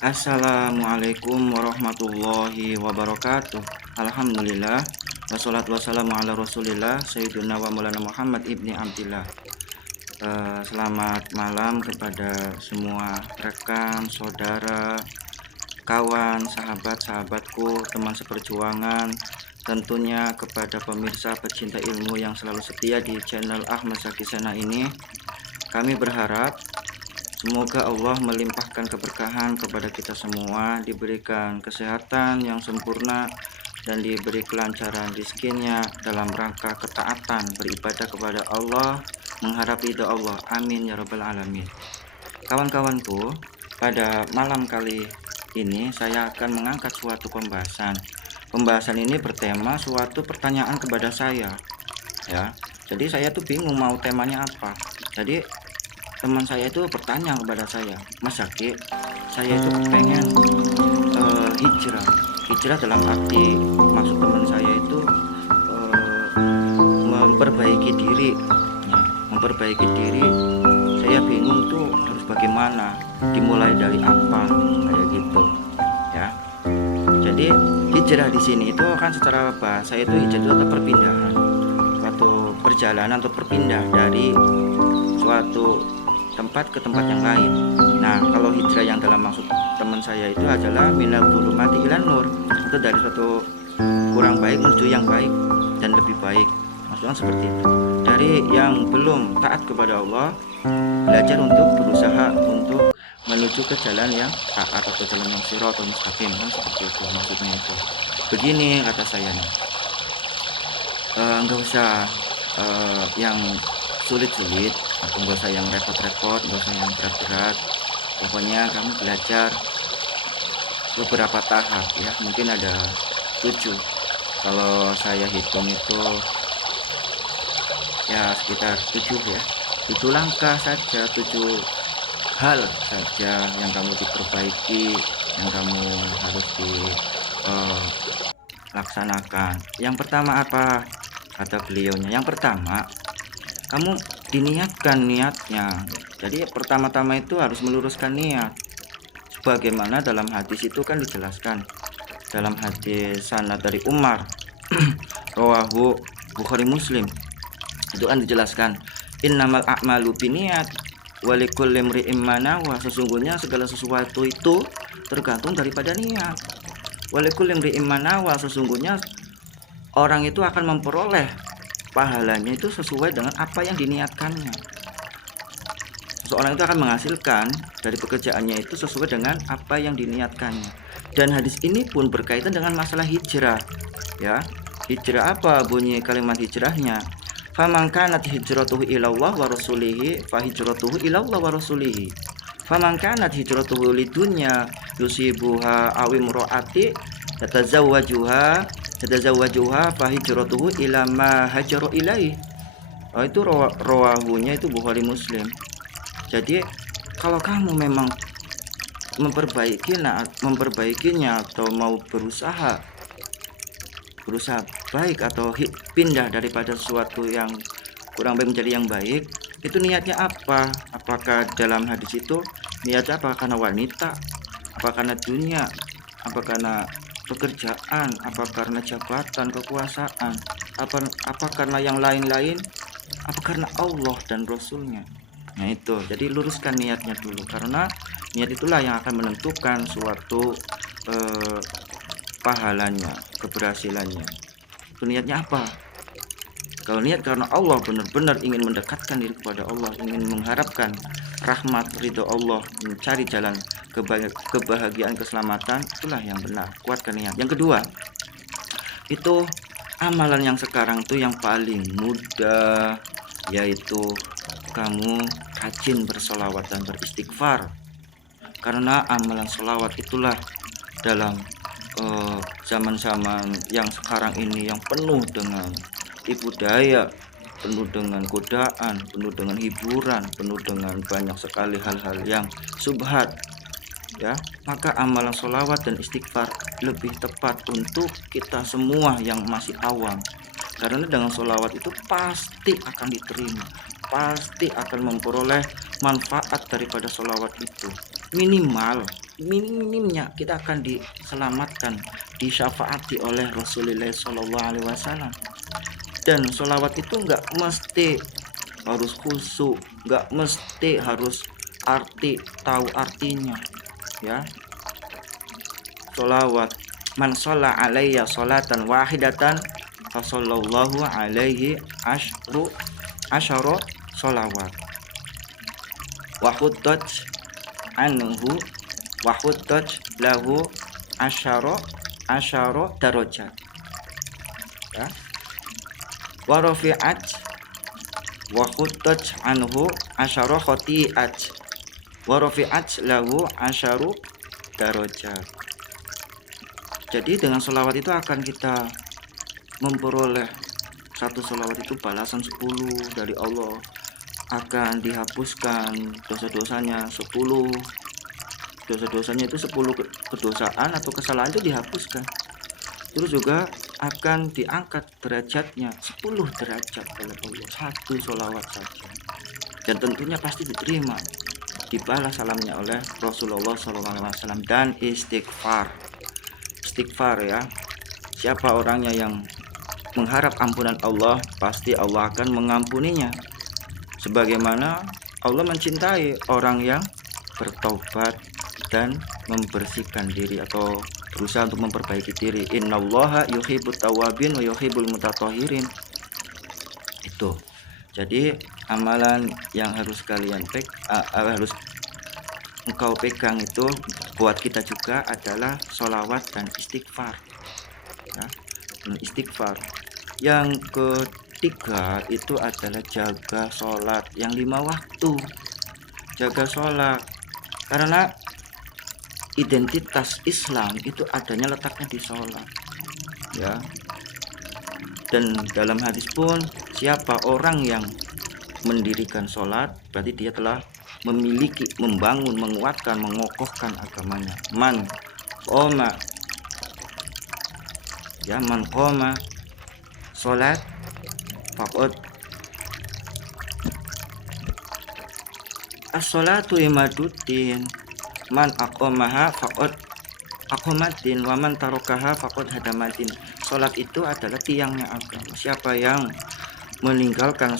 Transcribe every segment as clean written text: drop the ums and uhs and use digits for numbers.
Assalamualaikum warahmatullahi wabarakatuh. Alhamdulillah wassalatu wassalamu ala Rasulillah Sayyidina wa Maulana Muhammad ibni Abdillah. Selamat malam kepada semua rekan, saudara, kawan, sahabat-sahabatku, teman seperjuangan, tentunya kepada pemirsa pecinta ilmu yang selalu setia di channel Ahmad Zaki Sena ini. Kami berharap semoga Allah melimpahkan keberkahan kepada kita semua, diberikan kesehatan yang sempurna dan diberi kelancaran rezekinya dalam rangka ketaatan beribadah kepada Allah, mengharap ridha Allah. Amin ya rabbal alamin. Kawan-kawanku, pada malam kali ini saya akan mengangkat suatu pembahasan. Pembahasan ini bertema suatu pertanyaan kepada saya, ya. Jadi saya tuh bingung mau temanya apa. Jadi teman saya itu bertanya kepada saya, Mas Zaki, saya itu pengen hijrah dalam arti maksud teman saya itu memperbaiki diri, ya, memperbaiki diri. Saya bingung tuh harus bagaimana, dimulai dari apa, kayak gitu, ya. Jadi hijrah di sini itu kan secara bahasa itu hijrah itu adalah perpindahan, suatu perjalanan atau berpindah dari suatu tempat ke tempat yang lain. Nah, kalau hijrah yang dalam maksud teman saya itu adalah minal zulumati ilan nur, itu dari suatu kurang baik menuju yang baik dan lebih baik. Maksudnya seperti itu. Dari yang belum taat kepada Allah, belajar untuk berusaha untuk menuju ke jalan yang taat atau jalan yang siratal mustaqim, kan seperti itu maksudnya itu. Begini kata saya nih. Enggak usah yang sulit-sulit, atau enggak usah yang repot-repot, enggak usah yang berat-berat. Pokoknya kamu belajar beberapa tahap, ya, mungkin ada 7. Kalau saya hitung itu ya sekitar 7, ya, 7 langkah saja, 7 hal saja yang kamu diperbaiki, yang kamu harus dilaksanakan. Yang pertama apa kata beliaunya? Yang pertama, kamu diniatkan niatnya. Jadi pertama-tama itu harus meluruskan niat. Sebagaimana dalam hadis itu kan dijelaskan, dalam hadis sanad dari Umar rawahu Bukhari Muslim, itu kan dijelaskan, innamal a'malu binniyat walikulli imri'in ma nawa, sesungguhnya segala sesuatu itu tergantung daripada niat. Walikulli imri'in ma nawa, sesungguhnya orang itu akan memperoleh pahalanya itu sesuai dengan apa yang diniatkannya. Seseorang itu akan menghasilkan dari pekerjaannya itu sesuai dengan apa yang diniatkannya. Dan hadis ini pun berkaitan dengan masalah hijrah, ya. Hijrah apa bunyi kalimat hijrahnya? Faman kanat hijratuhu ilallah wa rasulihi fa hijratuhu ilallah wa rasulihi. Faman kanat hijratuhu lidunya yusibuha aw imraati yatazawwajuha fa hijratuhu ila ma hajaru ilaihi. Itu rawahunya itu Bukhari Muslim. Jadi kalau kamu memang memperbaikinya atau mau berusaha baik atau pindah daripada sesuatu yang kurang baik menjadi yang baik, itu niatnya apa? Apakah dalam hadis itu niatnya apa karena wanita, apa karena dunia, apa karena pekerjaan, apa karena jabatan, kekuasaan, apa karena yang lain-lain, apa karena Allah dan Rasulnya? Nah itu, jadi luruskan niatnya dulu, karena niat itulah yang akan menentukan suatu pahalanya, keberhasilannya. Itu niatnya apa? Kalau niat karena Allah, benar-benar ingin mendekatkan diri kepada Allah, ingin mengharapkan rahmat ridho Allah, mencari jalan kebahagiaan, keselamatan, itulah yang benar. Kuatkan niat. Yang kedua, itu amalan yang sekarang tuh yang paling mudah, yaitu kamu rajin bersolawat dan beristighfar. Karena amalan solawat itulah dalam zaman-zaman yang sekarang ini yang penuh dengan tipu daya, penuh dengan godaan, penuh dengan hiburan, penuh dengan banyak sekali hal-hal yang subhat, ya. Maka amalan solawat dan istighfar lebih tepat untuk kita semua yang masih awam, karena dengan solawat itu pasti akan diterima, pasti akan memperoleh manfaat daripada solawat itu. Minimal minim-minimnya kita akan diselamatkan, disyafaati oleh Rasulullah SAW. Dan sholawat itu nggak mesti harus khusyuk, nggak mesti harus tahu artinya, ya. Sholawat, man sholla alayya sholatan wahidatan fasallallahu alaihi asyara sholawat wa huttat anhu wa huttat lahu asyara darajat, ya. Wa rafi'at wa huttat anhu asyara khati'at wa rafi'at lahu asyaru darajat. Jadi dengan sholawat itu akan kita memperoleh satu sholawat itu balasan 10 dari Allah, akan dihapuskan dosa-dosanya 10. Dosa-dosanya itu 10 kedosaan atau kesalahan itu dihapuskan. Terus juga akan diangkat derajatnya 10 derajat oleh Allah, satu sholawat saja. Dan tentunya pasti diterima, dibalas salamnya oleh Rasulullah SAW. Dan istighfar, ya. Siapa orangnya yang mengharap ampunan Allah, pasti Allah akan mengampuninya. Sebagaimana Allah mencintai orang yang bertaubat dan membersihkan diri atau berusaha untuk memperbaiki diri. Innallaha yuhibbut tawwabin wa yuhibbul mutatahhirin. Itu. Jadi amalan yang harus kalian harus engkau pegang itu buat kita juga adalah sholawat dan istighfar, ya. Istighfar. Yang ketiga itu adalah jaga sholat yang 5 waktu. Jaga sholat, karena identitas Islam itu adanya letaknya di sholat, ya. Dan dalam hadis pun, siapa orang yang mendirikan sholat berarti dia telah memiliki, membangun, menguatkan, mengokohkan agamanya. Man qoma sholat faqad as-sholatu imaduddin, man aqomaha faqad aqomatin, wa man tarokaha faqad hadamatin. Sholat itu adalah tiangnya agama. Siapa yang mendirikan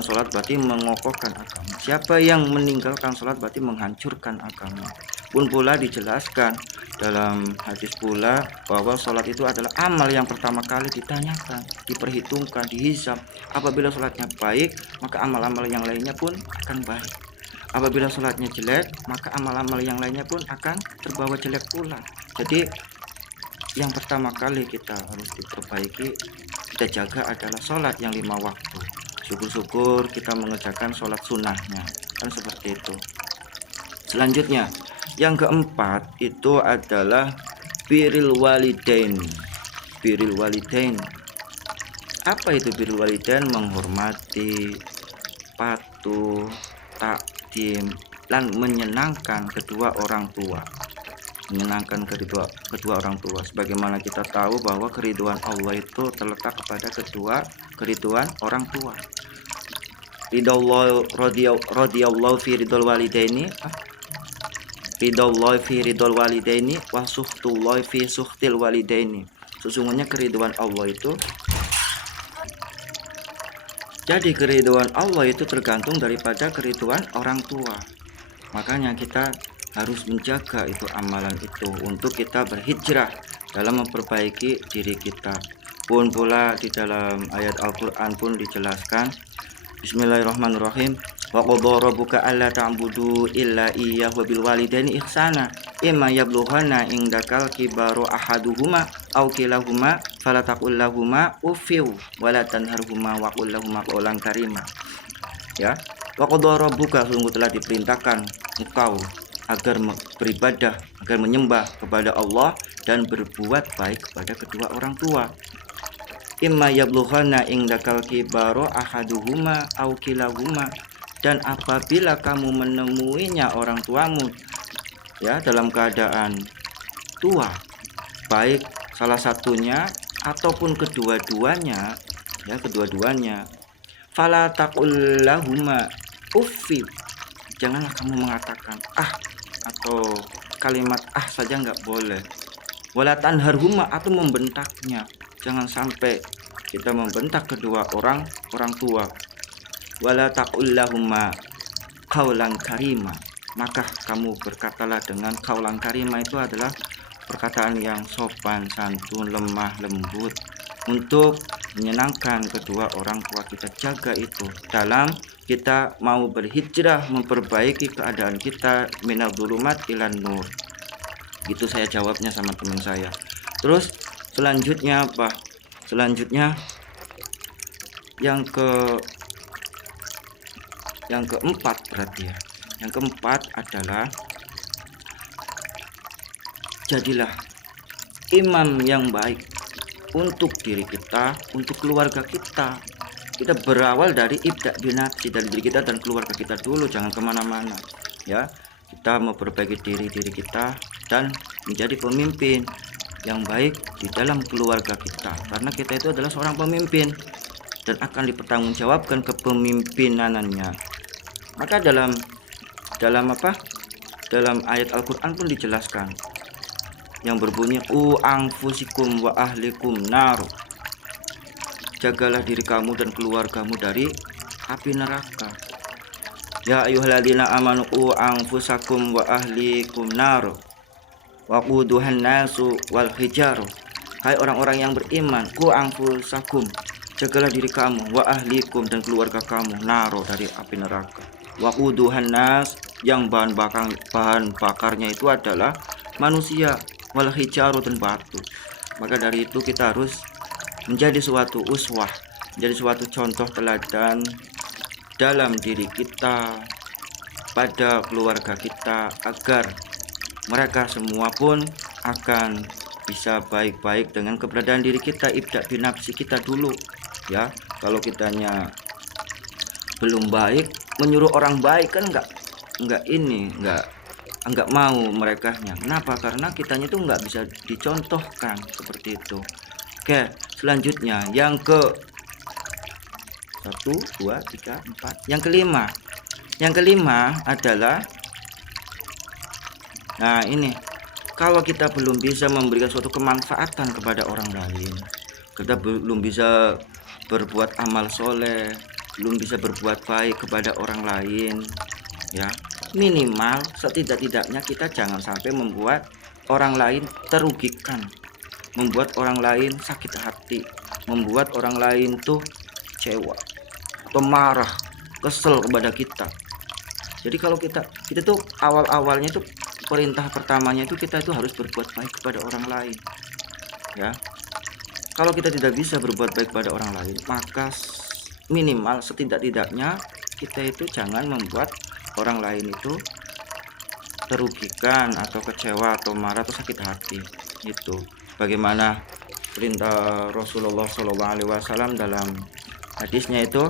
sholat berarti mengokohkan agama. Siapa yang meninggalkan sholat berarti menghancurkan agama. Pun pula dijelaskan dalam hadis pula bahwa sholat itu adalah amal yang pertama kali ditanyakan, diperhitungkan, dihisab. Apabila sholatnya baik, maka amal-amal yang lainnya pun akan baik. Apabila sholatnya jelek, maka amal-amal yang lainnya pun akan terbawa jelek pula. Jadi yang pertama kali kita harus diperbaiki, kita jaga adalah sholat yang 5 waktu. Syukur-syukur kita mengerjakan sholat sunnahnya, kan seperti itu. Selanjutnya yang keempat itu adalah birrul walidain. Birrul walidain, apa itu birrul walidain? Menghormati, patuh, takdim, dan menyenangkan kedua orang tua. Menyenangkan kedua orang tua. Sebagaimana kita tahu bahwa keriduan Allah itu terletak kepada keriduan orang tua. Radhiyallahu fi ridhol walidaini, ridallahu fi ridhol walidaini wa sukhtullahi fi sukhtil walidaini. Sesungguhnya keriduan Allah itu, jadi keriduan Allah itu tergantung daripada keriduan orang tua. Makanya kita harus menjaga itu amalan itu untuk kita berhijrah dalam memperbaiki diri kita. Pun pula di dalam ayat Al-Qur'an pun dijelaskan, Bismillahirrahmanirrahim, wa qadha rabbuka alla ta'budu illa iyyahu bil walidaini ihsana imma yablughanna indakal kibaru ahaduhuma aw kilahuma fala taqul lahumā uffin wa la tanharhumā wa qul lahumā qawlan karima. Ya, wa qadha rabbuka, sungguh telah diperintahkan engkau agar beribadah, agar menyembah kepada Allah dan berbuat baik kepada kedua orang tua. Imma yablughanna indakal kibaru ahaduhuma aw kilahuma, dan apabila kamu menemuinya orang tuamu, ya, dalam keadaan tua, baik salah satunya ataupun kedua-duanya, ya, kedua-duanya, fala taqul lahumā uffin, janganlah kamu mengatakan ah atau kalimat saja nggak boleh. Wala tanharhuma, atau membentaknya. Jangan sampai kita membentak kedua orang tua. Wala taqullahuma qaulan karima, maka kamu berkatalah dengan qaulan karima, itu adalah perkataan yang sopan santun, lemah lembut, untuk menyenangkan kedua orang tua kita. Jaga itu dalam kita mau berhijrah, memperbaiki keadaan kita, minal dhulumat ilan nur. Itu saya jawabnya sama teman saya. Terus selanjutnya apa? Selanjutnya yang keempat berarti ya. Yang keempat adalah jadilah imam yang baik untuk diri kita, untuk keluarga kita. Kita berawal dari ibda binafsi, dari diri kita dan keluarga kita dulu, jangan kemana-mana ya. Kita memperbaiki diri kita dan menjadi pemimpin yang baik di dalam keluarga kita, karena kita itu adalah seorang pemimpin dan akan dipertanggungjawabkan kepemimpinannya. Maka dalam ayat Al-Quran pun dijelaskan yang berbunyi anfusikum wa ahlikum nar, jagalah diri kamu dan keluargamu dari api neraka. Ya ayyuhalladzina amanu anfusakum wa ahlikum nar waquduhan nasu wal hijar. Hai orang-orang yang beriman, anfusakum, jagalah diri kamu, wa ahlikum, dan keluarga kamu, naro, dari api neraka. Waquduhan nas, yang bahan bakarnya itu adalah manusia, wal hijaru, dan batu. Maka dari itu kita harus menjadi suatu uswah, menjadi suatu contoh teladan dalam diri kita, pada keluarga kita, agar mereka semua pun akan bisa baik-baik dengan keberadaan diri kita. Ibda binafsi kita dulu ya. Kalau kitanya belum baik, menyuruh orang baik kan nggak mau merekanya. Kenapa? Karena kitanya itu nggak bisa dicontohkan seperti itu. Oke, selanjutnya yang ke 1, 2, 3, 4. Yang kelima adalah, nah ini, kalau kita belum bisa memberikan suatu kemanfaatan kepada orang lain, kita belum bisa berbuat amal soleh, belum bisa berbuat baik kepada orang lain ya, minimal setidak-tidaknya kita jangan sampai membuat orang lain terugikan, membuat orang lain sakit hati, membuat orang lain tuh kecewa atau marah, kesel kepada kita. Jadi kalau kita tuh awal-awalnya itu, perintah pertamanya itu kita itu harus berbuat baik kepada orang lain ya. Kalau kita tidak bisa berbuat baik kepada orang lain, maka minimal setidak-tidaknya kita itu jangan membuat orang lain itu terugikan atau kecewa atau marah atau sakit hati. Itu bagaimana perintah Rasulullah SAW dalam hadisnya itu,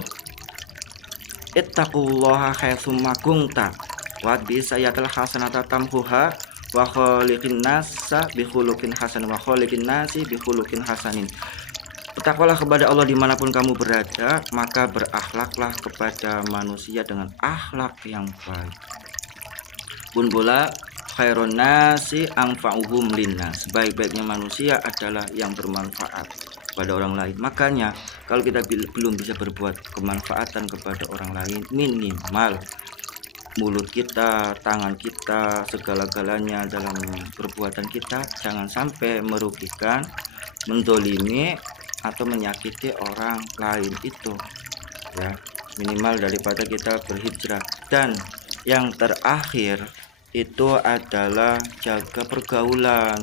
ittaqullaha haitsumma kunta wa bisayatil hasanata tamhuha wa khaliqin nasa bi khuluqin hasan wa khaliqin nasi bi khuluqin hasanin. Bertakwalah kepada Allah dimanapun kamu berada, maka berakhlaklah kepada manusia dengan akhlak yang baik. Pun bola khairun nasi anfa'uhum linnas, sebaik-baiknya manusia adalah yang bermanfaat pada orang lain. Makanya kalau kita belum bisa berbuat kemanfaatan kepada orang lain, minimal mulut kita, tangan kita, segala-galanya dalam perbuatan kita jangan sampai merugikan, mendolimi atau menyakiti orang lain itu ya, minimal daripada kita berhijrah. Dan yang terakhir itu adalah jaga pergaulan.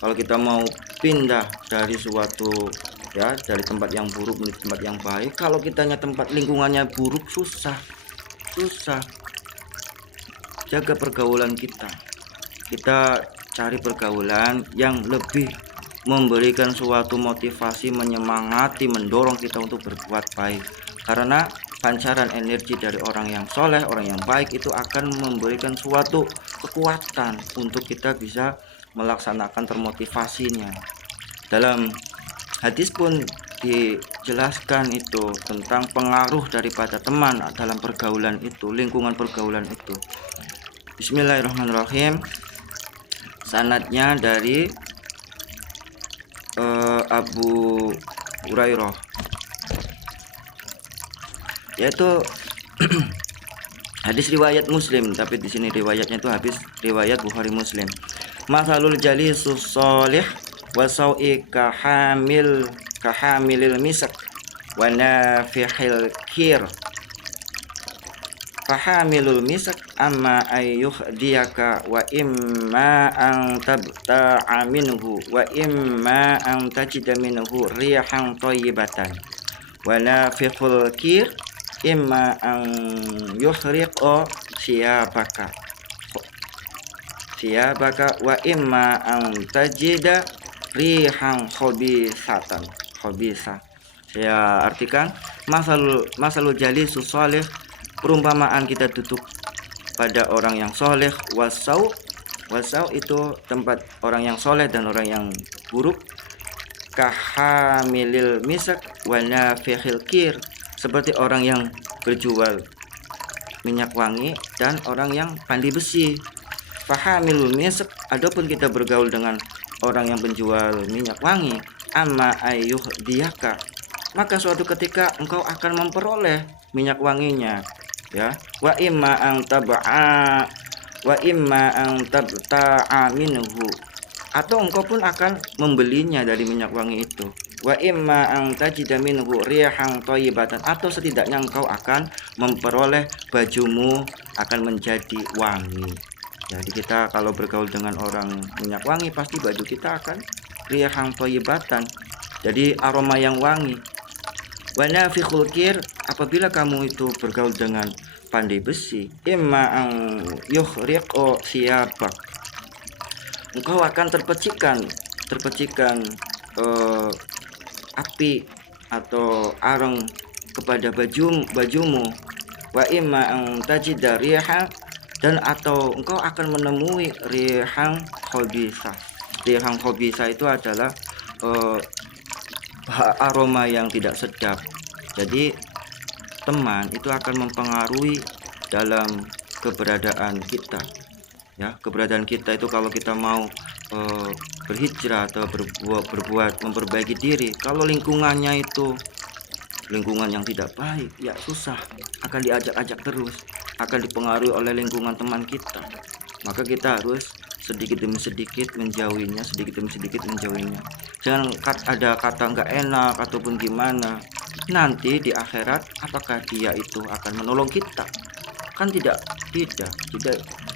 Kalau kita mau pindah dari suatu ya, dari tempat yang buruk menuju tempat yang baik, kalau kitanya tempat lingkungannya buruk, susah. Jaga pergaulan kita cari pergaulan yang lebih memberikan suatu motivasi, menyemangati, mendorong kita untuk berbuat baik. Karena pancaran energi dari orang yang soleh, orang yang baik itu akan memberikan suatu kekuatan untuk kita bisa melaksanakan termotivasinya. Dalam hadis pun dijelaskan itu tentang pengaruh daripada teman dalam pergaulan itu, lingkungan pergaulan itu. Bismillahirrahmanirrahim. Sanadnya dari Abu Hurairah, yaitu hadis riwayat Muslim, tapi di sini riwayatnya itu habis riwayat Bukhari Muslim. Masalul jalisus sholih wa sau'i kahamilil misak wa nafihil kir. Fahamilul misak amma ayyuhdiyaka wa imma an tabta'a minhu wa imma an tajida minhu rihan thayyibatan wa nafikhul kir imma an yuhriqa siyabaka wa imma an tajida rihan khabisatan. Saya artikan, masalul jalisus sholih, perumpamaan kita duduk pada orang yang soleh, wasau itu tempat orang yang soleh dan orang yang buruk, kahamilil misak wa nafikhil kir, seperti orang yang berjual minyak wangi dan orang yang pandai besi. Fahamilul misak, adapun kita bergaul dengan orang yang penjual minyak wangi, amma ayyuhdiyaka, maka suatu ketika engkau akan memperoleh minyak wanginya, ya. Wa imma an tabta'a minhu, atau engkau pun akan membelinya dari minyak wangi itu. Wa imma an tajida minhu rihan thayyibatan, atau setidaknya engkau akan memperoleh bajumu akan menjadi wangi. Jadi kita kalau bergaul dengan orang minyak wangi, pasti baju kita akan rihan thayyibatan, jadi aroma yang wangi. Wa nafikhul kir, apabila kamu itu bergaul dengan pandai besi, imma ang yuhriqo siyabak, engkau akan terpecikan api atau arang kepada bajumu. Wa imma ang tajida riha, dan atau engkau akan menemui rihan khabisah. Rihan khabisah itu adalah aroma yang tidak sedap. Jadi teman itu akan mempengaruhi dalam keberadaan kita, ya. Keberadaan kita itu kalau kita mau berhijrah atau berbuat memperbaiki diri, kalau lingkungannya itu lingkungan yang tidak baik, ya susah, akan diajak-ajak terus, akan dipengaruhi oleh lingkungan teman kita. Maka kita harus sedikit demi sedikit menjauhinya, jangan ada kata nggak enak ataupun gimana. Nanti di akhirat apakah dia itu akan menolong kita? Kan tidak,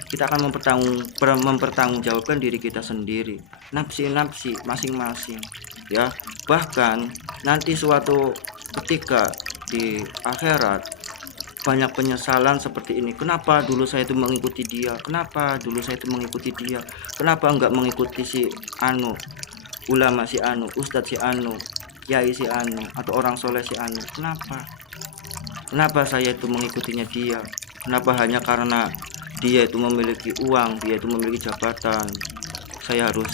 kita akan mempertanggungjawabkan diri kita sendiri, nafsi masing-masing, ya. Bahkan nanti suatu ketika di akhirat banyak penyesalan seperti ini. Kenapa dulu saya itu mengikuti dia? Kenapa enggak mengikuti si anu, ulama si anu, ustadz si anu, kiai si anu, atau orang soleh si anu? Kenapa saya itu mengikutinya dia? Kenapa hanya karena dia itu memiliki uang, dia itu memiliki jabatan, saya harus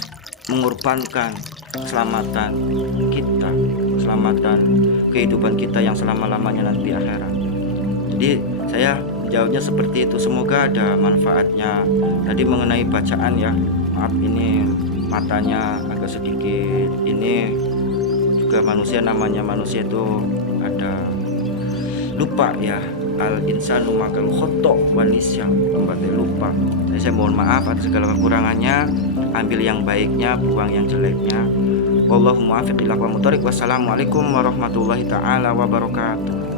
mengorbankan keselamatan kita, keselamatan kehidupan kita yang selama-lamanya nanti akhirat? Jadi saya jawabnya seperti itu. Semoga ada manfaatnya. Tadi mengenai bacaan, ya, maaf ini matanya agak sedikit, ini juga namanya manusia itu ada lupa, ya. Al insanu makal khoto wa nisyan, lupa. Jadi saya mohon maaf atas segala kekurangannya, ambil yang baiknya, buang yang jeleknya. Wallahu muwaffiq ila aqwamit thoriq. Wassalamualaikum warahmatullahi taala wabarakatuh.